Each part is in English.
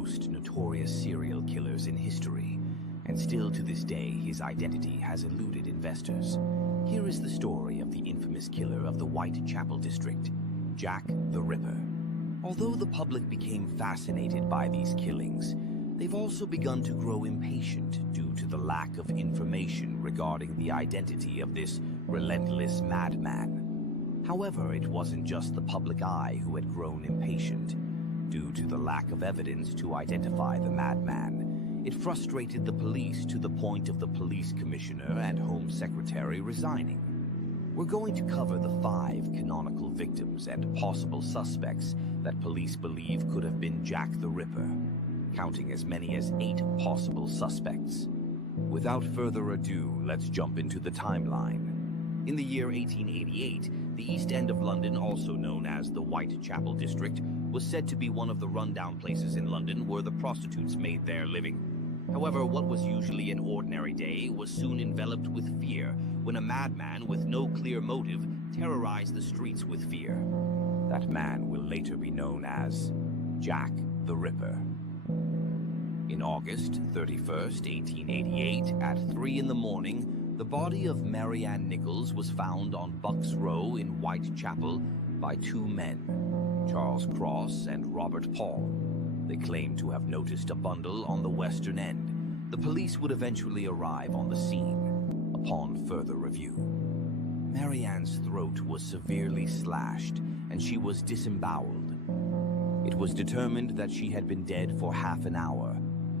most notorious serial killers in history, and still to this day his identity has eluded investors. Here is the story of the infamous killer of the Whitechapel district, Jack the Ripper. Although the public became fascinated by these killings, they've also begun to grow impatient due to the lack of information regarding the identity of this relentless madman. However, it wasn't just the public eye who had grown impatient. Due to the lack of evidence to identify the madman, it frustrated the police to the point of the police commissioner and home secretary resigning. We're going to cover the 5 canonical victims and possible suspects that police believe could have been Jack the Ripper, counting as many as 8 possible suspects. Without further ado, let's jump into the timeline. In the year 1888, the East End of London, also known as the Whitechapel district, was said to be one of the rundown places in London where the prostitutes made their living. However, what was usually an ordinary day was soon enveloped with fear when a madman with no clear motive terrorized the streets with fear. That man will later be known as Jack the Ripper. In August 31st, 1888, at 3 in the morning, the body of Mary Ann Nichols was found on Bucks Row in Whitechapel by 2 men, Charles Cross and Robert Paul. They claimed to have noticed a bundle on the western end. The police would eventually arrive on the scene. Upon further review, Mary Ann's throat was severely slashed and she was disemboweled. It was determined that she had been dead for half an hour,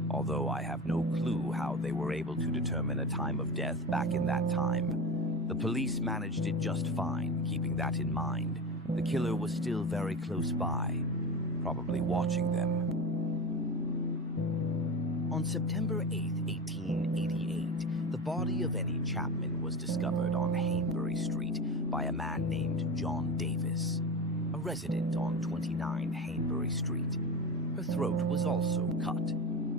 although I have no clue how they were able to determine a time of death back in that time. The police managed it just fine, keeping that in mind. The killer was still very close by, probably watching them. On September 8, 1888, the body of Annie Chapman was discovered on Hainbury Street by a man named John Davis, a resident on 29 Hainbury Street. Her throat was also cut,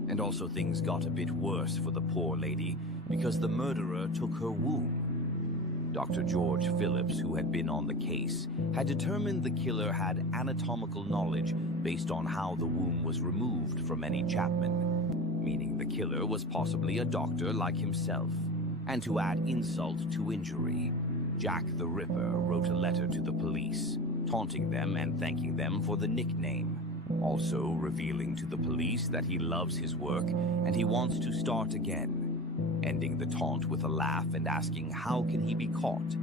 and also things got a bit worse for the poor lady because the murderer took her womb. Dr. George Phillips, who had been on the case, had determined the killer had anatomical knowledge based on how the womb was removed from Annie Chapman, meaning the killer was possibly a doctor like himself. And to add insult to injury, Jack the Ripper wrote a letter to the police, taunting them and thanking them for the nickname, also revealing to the police that he loves his work and he wants to start again, ending the taunt with a laugh and asking how can he be caught?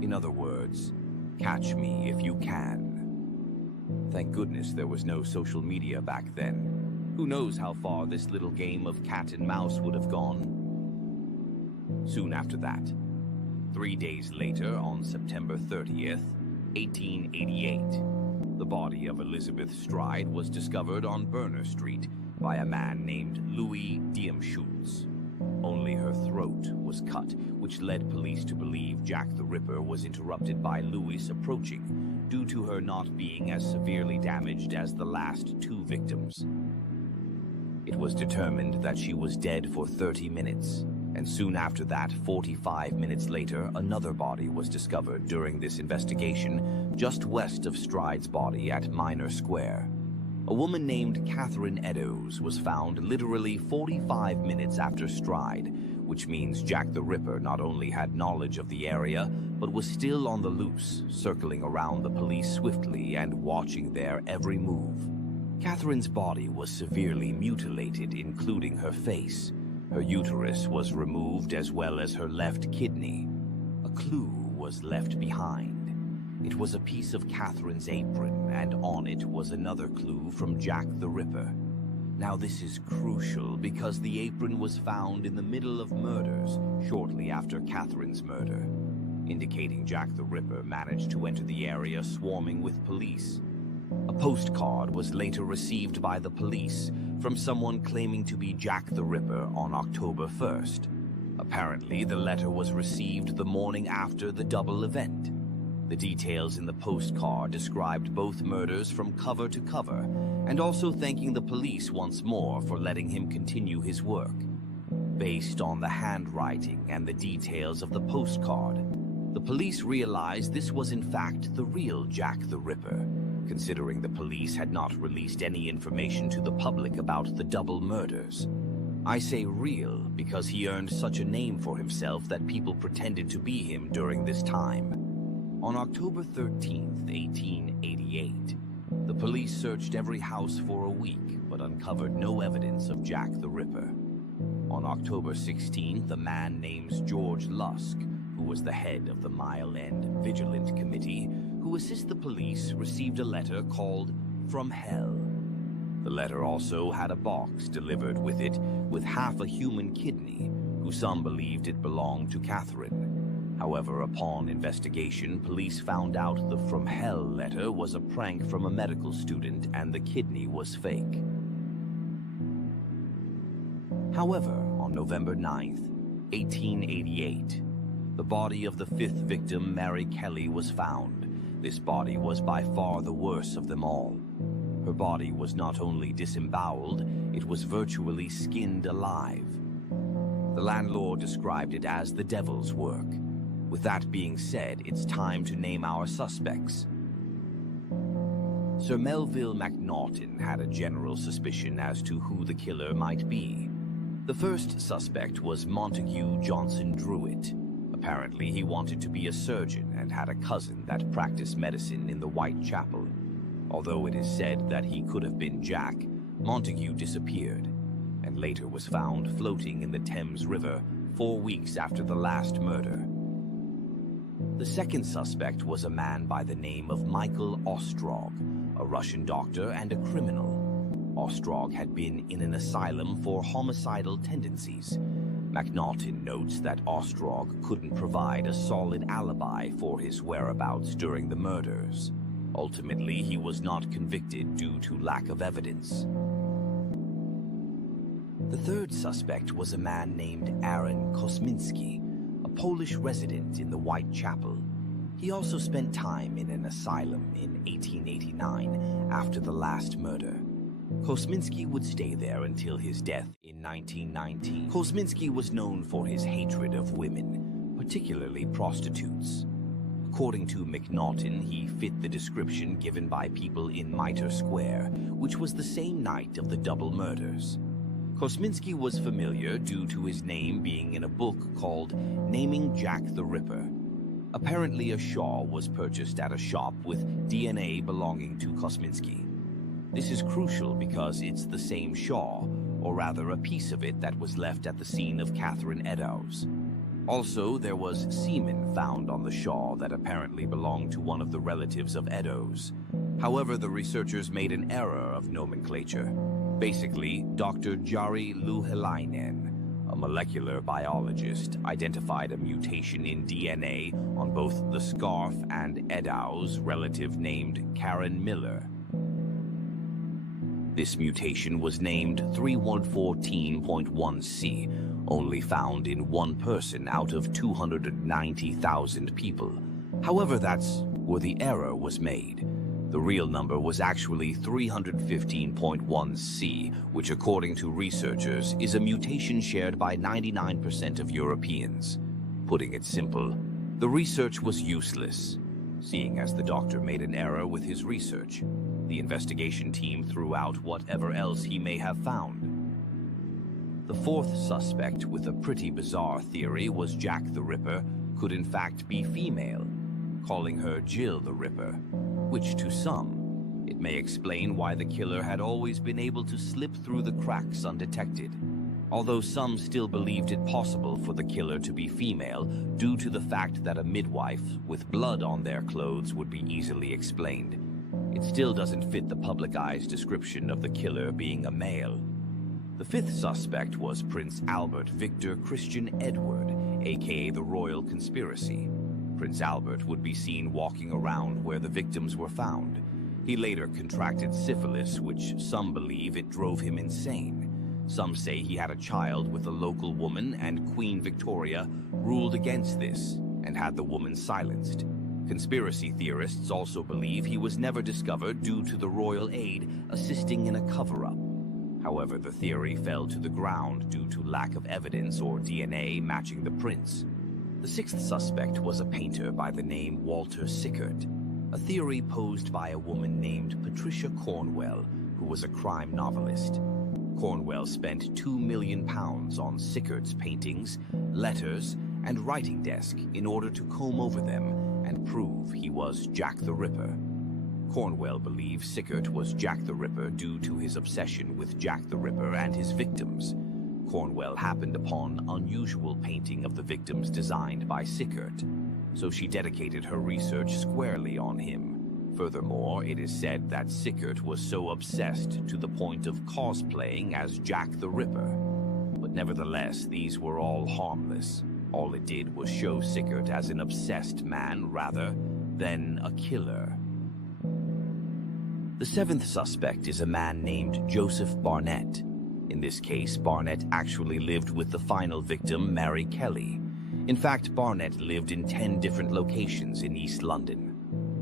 In other words, catch me if you can. Thank goodness there was no social media back then. Who knows how far this little game of cat and mouse would have gone? Soon after that, 3 days later, on September 30th, 1888, the body of Elizabeth Stride was discovered on Berner Street by a man named Louis Diemschutz. Only her throat was cut, which led police to believe Jack the Ripper was interrupted by Louis approaching, due to her not being as severely damaged as the last 2 victims. It was determined that she was dead for 30 minutes, and soon after that, 45 minutes later, another body was discovered during this investigation just west of Stride's body at Minor Square. A woman named Catherine Eddowes was found literally 45 minutes after Stride, which means Jack the Ripper not only had knowledge of the area, but was still on the loose, circling around the police swiftly and watching their every move. Catherine's body was severely mutilated, including her face. Her uterus was removed as well as her left kidney. A clue was left behind. It was a piece of Catherine's apron, and on it was another clue from Jack the Ripper. Now this is crucial because the apron was found in the middle of murders shortly after Catherine's murder, indicating Jack the Ripper managed to enter the area swarming with police. A postcard was later received by the police from someone claiming to be Jack the Ripper on October 1st. Apparently, the letter was received the morning after the double event. The details in the postcard described both murders from cover to cover, and also thanking the police once more for letting him continue his work. Based on the handwriting and the details of the postcard, the police realized this was in fact the real Jack the Ripper, considering the police had not released any information to the public about the double murders. I say real because he earned such a name for himself that people pretended to be him during this time. On October 13th, 1888, the police searched every house for a week but uncovered no evidence of Jack the Ripper. On October 16th, a man named George Lusk, who was the head of the Mile End Vigilant Committee, who assists the police, received a letter called From Hell. The letter also had a box delivered with it with half a human kidney, who some believed it belonged to Catherine. However, upon investigation, police found out the From Hell letter was a prank from a medical student and the kidney was fake. However, on November 9th, 1888, the body of the fifth victim, Mary Kelly, was found. This body was by far the worst of them all. Her body was not only disemboweled, it was virtually skinned alive. The landlord described it as the devil's work. With that being said, it's time to name our suspects. Sir Melville Macnaughton had a general suspicion as to who the killer might be. The first suspect was Montague Johnson Druitt. Apparently, he wanted to be a surgeon and had a cousin that practiced medicine in the Whitechapel. Although it is said that he could have been Jack, Montague disappeared and later was found floating in the Thames River 4 weeks after the last murder. The second suspect was a man by the name of Michael Ostrog, a Russian doctor and a criminal. Ostrog had been in an asylum for homicidal tendencies. Macnaughton notes that Ostrog couldn't provide a solid alibi for his whereabouts during the murders. Ultimately, he was not convicted due to lack of evidence. The third suspect was a man named Aaron Kosminski, a Polish resident in the Whitechapel. He also spent time in an asylum in 1889 after the last murder. Kosminski would stay there until his death in 1919. Kosminski was known for his hatred of women, particularly prostitutes. According to Macnaughton, he fit the description given by people in Mitre Square, which was the same night of the double murders. Kosminski was familiar due to his name being in a book called Naming Jack the Ripper. Apparently, a shawl was purchased at a shop with DNA belonging to Kosminski. This is crucial because it's the same shawl, or rather a piece of it that was left at the scene of Catherine Eddowes. Also, there was semen found on the shawl that apparently belonged to one of the relatives of Eddowes. However, the researchers made an error of nomenclature. Basically, Dr. Jari Louhelainen, a molecular biologist, identified a mutation in DNA on both the Scarf and Eddowes relative named Karen Miller. This mutation was named 3114.1C, only found in one person out of 290,000 people. However, that's where the error was made. The real number was actually 315.1C, which according to researchers is a mutation shared by 99% of Europeans. Putting it simple, the research was useless. Seeing as the doctor made an error with his research, the investigation team threw out whatever else he may have found. The fourth suspect, with a pretty bizarre theory, was Jack the Ripper could in fact be female, calling her Jill the Ripper, which to some, it may explain why the killer had always been able to slip through the cracks undetected. Although some still believed it possible for the killer to be female due to the fact that a midwife with blood on their clothes would be easily explained, it still doesn't fit the public eye's description of the killer being a male. The fifth suspect was Prince Albert Victor Christian Edward, aka the Royal Conspiracy. Prince Albert would be seen walking around where the victims were found. He later contracted syphilis, which some believe it drove him insane. Some say he had a child with a local woman, and Queen Victoria ruled against this and had the woman silenced. Conspiracy theorists also believe he was never discovered due to the royal aid assisting in a cover-up. However, the theory fell to the ground due to lack of evidence or DNA matching the prince. The sixth suspect was a painter by the name Walter Sickert. a theory posed by a woman named Patricia Cornwell, who was a crime novelist. Cornwell spent £2 million on Sickert's paintings, letters, and writing desk in order to comb over them and prove he was Jack the Ripper. Cornwell believed Sickert was Jack the Ripper due to his obsession with Jack the Ripper and his victims. Cornwell happened upon unusual painting of the victims designed by Sickert, so she dedicated her research squarely on him. Furthermore, it is said that Sickert was so obsessed to the point of cosplaying as Jack the Ripper. But nevertheless, these were all harmless. All it did was show Sickert as an obsessed man rather than a killer. The seventh suspect is a man named Joseph Barnett. In this case, Barnett actually lived with the final victim, Mary Kelly. In fact, Barnett lived in 10 different locations in East London.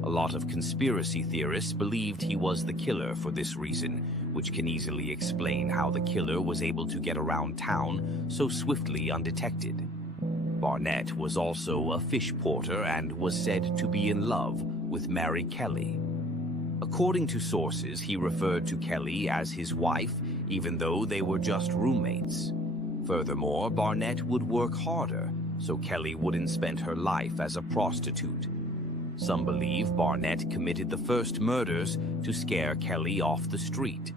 A lot of conspiracy theorists believed he was the killer for this reason, which can easily explain how the killer was able to get around town so swiftly undetected. Barnett was also a fish porter and was said to be in love with Mary Kelly. According to sources, he referred to Kelly as his wife, even though they were just roommates. Furthermore, Barnett would work harder, so Kelly wouldn't spend her life as a prostitute. Some believe Barnett committed the first murders to scare Kelly off the street.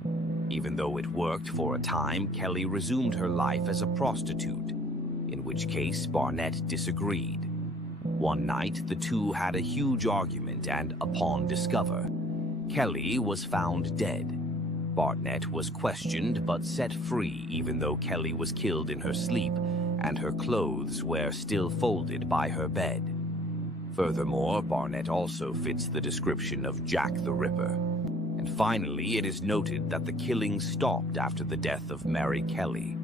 Even though it worked for a time, Kelly resumed her life as a prostitute, in which case Barnett disagreed. One night, the two had a huge argument and, upon discover, Kelly was found dead. Barnett was questioned but set free even though Kelly was killed in her sleep and her clothes were still folded by her bed. Furthermore, Barnett also fits the description of Jack the Ripper. And finally, it is noted that the killing stopped after the death of Mary Kelly.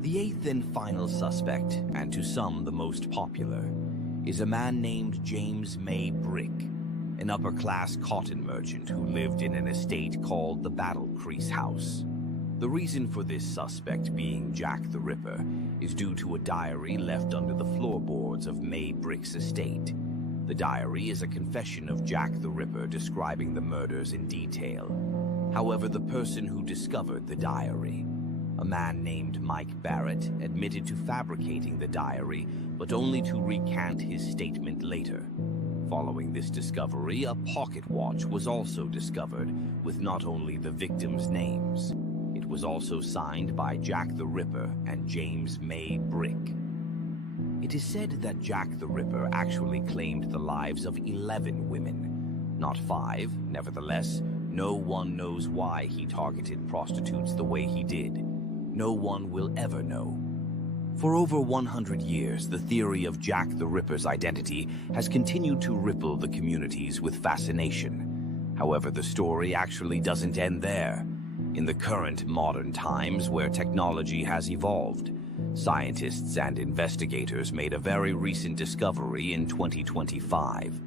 The eighth and final suspect, and to some the most popular, is a man named James May Brick, an upper-class cotton merchant who lived in an estate called the Battle Crease House. The reason for this suspect being Jack the Ripper is due to a diary left under the floorboards of May Brick's estate. The diary is a confession of Jack the Ripper describing the murders in detail. However, the person who discovered the diary, a man named Mike Barrett, admitted to fabricating the diary, but only to recant his statement later. Following this discovery, a pocket watch was also discovered, with not only the victims' names. It was also signed by Jack the Ripper and James May Brick. It is said that Jack the Ripper actually claimed the lives of 11 women, not 5. Nevertheless, no one knows why he targeted prostitutes the way he did. No one will ever know. For over 100 years, the theory of Jack the Ripper's identity has continued to ripple the communities with fascination. However, the story actually doesn't end there. In the current modern times where technology has evolved, scientists and investigators made a very recent discovery in 2025.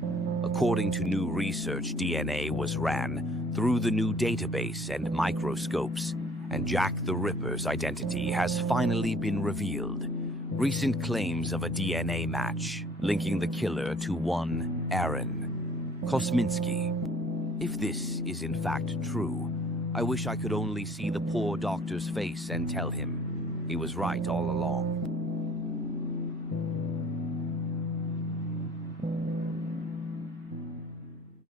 According to new research, DNA was ran through the new database and microscopes, and Jack the Ripper's identity has finally been revealed. Recent claims of a DNA match linking the killer to one Aaron Kosminski. If this is in fact true, I wish I could only see the poor doctor's face and tell him he was right all along.